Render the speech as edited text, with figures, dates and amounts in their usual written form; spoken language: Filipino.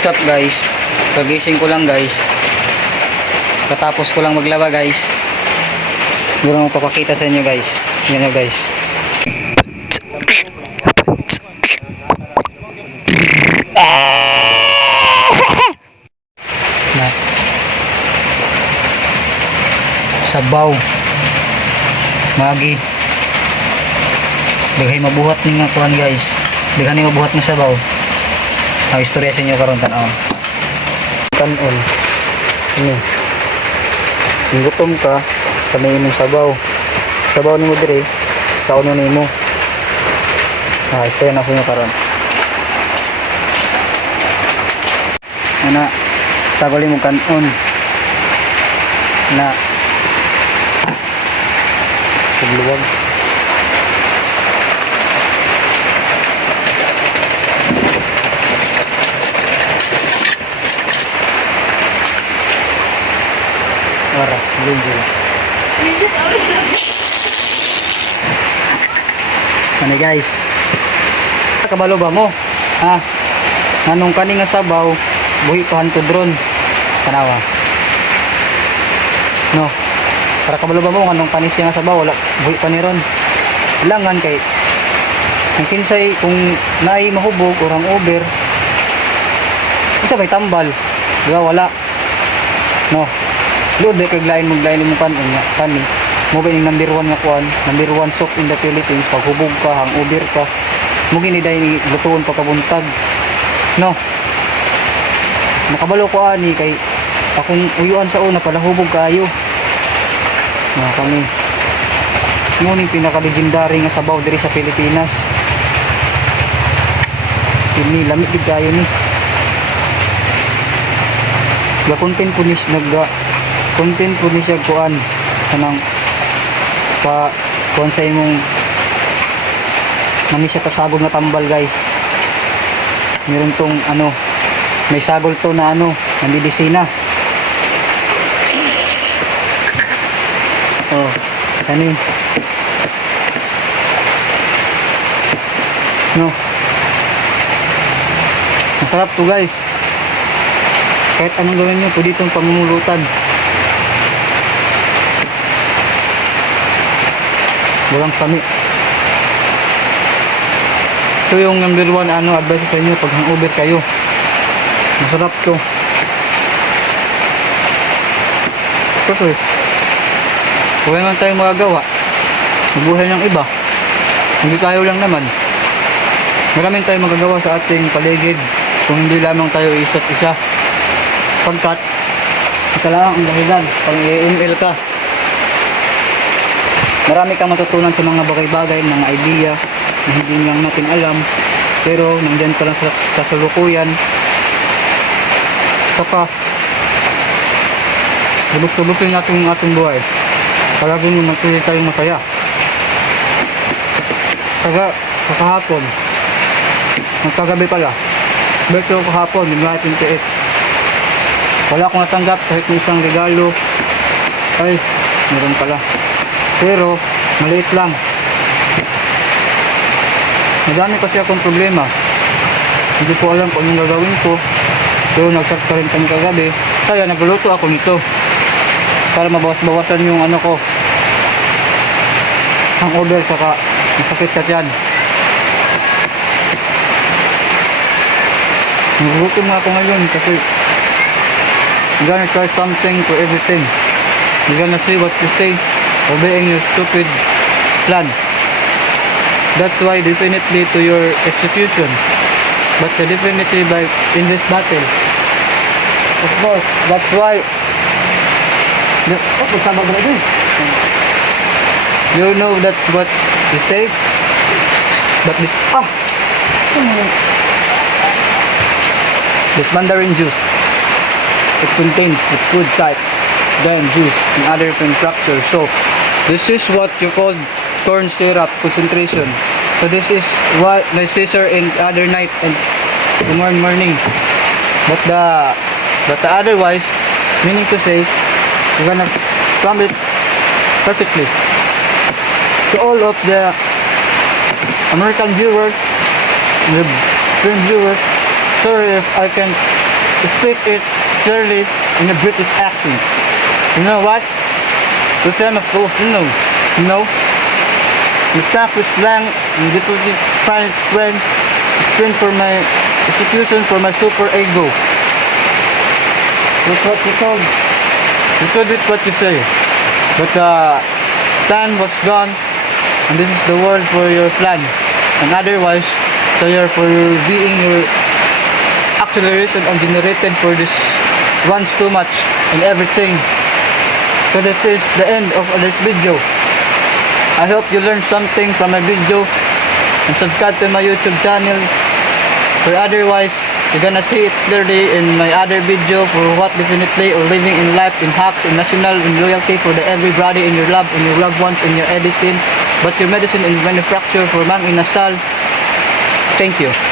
What's up guys? Kagising ko lang guys. Katapos ko lang maglaba guys. Siguro magpapakita sa inyo guys. Tingnan nyo guys. Na. Sabaw. Magi. Daghay mabuhat ni nga kuhan guys. Daghan ni mabuhat ng sabaw. Ang istorya sa inyo karon tan-aw. Tan-on. Ano? Kung gutom ka, kamay imong sabaw. Sabaw nimo dire, sa kauno nimo. Istorya na sa inyo karon. Ana, sabaw mo kan-on. Na. Pagluwag. Ora, lugo. Ano guys? Kabalo ba mo? Ha? Nanong kani nga sabaw, buhi pa hantud ron. Tanawa. No. Para kabalo ba mo nganong kani siya nga sabaw, wala buhi pa ni ron. Langan kay ang kinsay kung naay mahubog or hangover. Isa may tambal. Diba wala. No. Lord, kay glain mo kan nga kani. Mo ba yung number 1 nga kuan, number 1 soap in the Philippines, pag hubog ka, hangover ka. Mo gini day ni lutuon pagkabuntag. No. Nakabalo ko ani kay akong uyuan sa una pala hubog kayo. Mga kami. Mo ni pinaka-legendary nga sabaw diri sa Pilipinas. Kini lamig gid kayo ni. Ga content ko ni content po ni siya kuan kanang pa kuan sa imong nami siya kasagol na tambal guys. Meron tong ano may sagol to na ano na medisina. Oh kani no masarap to guys. Kahit anong gawin nyo pwede itong pamumulutan. Walang kami. Ito yung number 1 ano advice sa inyo pag hangover kayo. Masarap to. Kasi wala naman tayong magagawa. Mabuhay ng iba. Hindi tayo lang naman. Maraming tayong magagawa sa ating paligid kung hindi lamang tayo isa't isa. Pagkat ika lang ang dahilan pag i-ML ka. Marami kang matutunan sa mga bagay-bagay, mga idea na hindi lang natin alam, pero nandyan pa lang sa kasalukuyan. Saka lubuk-lubukin natin yung ating buhay. Palaging magtuloy tayong masaya. Saka kahapon, magkagabi pala, birthday ko kahapon, yung 28. Wala akong natanggap kahit isang regalo. Ay, meron pala. Pero, maliit lang. Madami kasi akong problema. Hindi ko alam kung anong gagawin ko. Pero nag-start pa rin kami kagabi. Kaya nagluluto ako nito. Para mabawas-bawasan yung ano ko. Hangover saka masakit ka dyan. Nagluluto nga ako ngayon kasi I'm gonna try something to everything. You're gonna see what you say. Obeying your stupid plan. That's why definitely to your execution. But definitely by in this battle. Of course, that's why. You know that's what you say. But this mandarin juice, it contains the food type, then juice and other contractors. So this is what you call corn syrup concentration. So this is what my sister in other night and tomorrow morning. But otherwise, meaning to say, you're gonna plumb it perfectly. To all of the American viewers, the Korean viewers, sorry if I can speak it clearly in a British accent. You know what? Because I'm a Filipino, you know? The Turkish slang and different French friend explain for my execution for my super ego. That's what you told. You told it what you say. But plan was gone, and this is the word for your plan. And otherwise, prayer for your being your acceleration and generated for this runs too much and everything. So this is the end of this video. I hope you learned something from my video and subscribe to my YouTube channel. For otherwise, you're gonna see it clearly in my other video for what definitely or living in life in hacks in national in loyalty for the everybody in your love in your loved ones in your medicine, but your medicine in manufacture for man in Nasal. Thank you.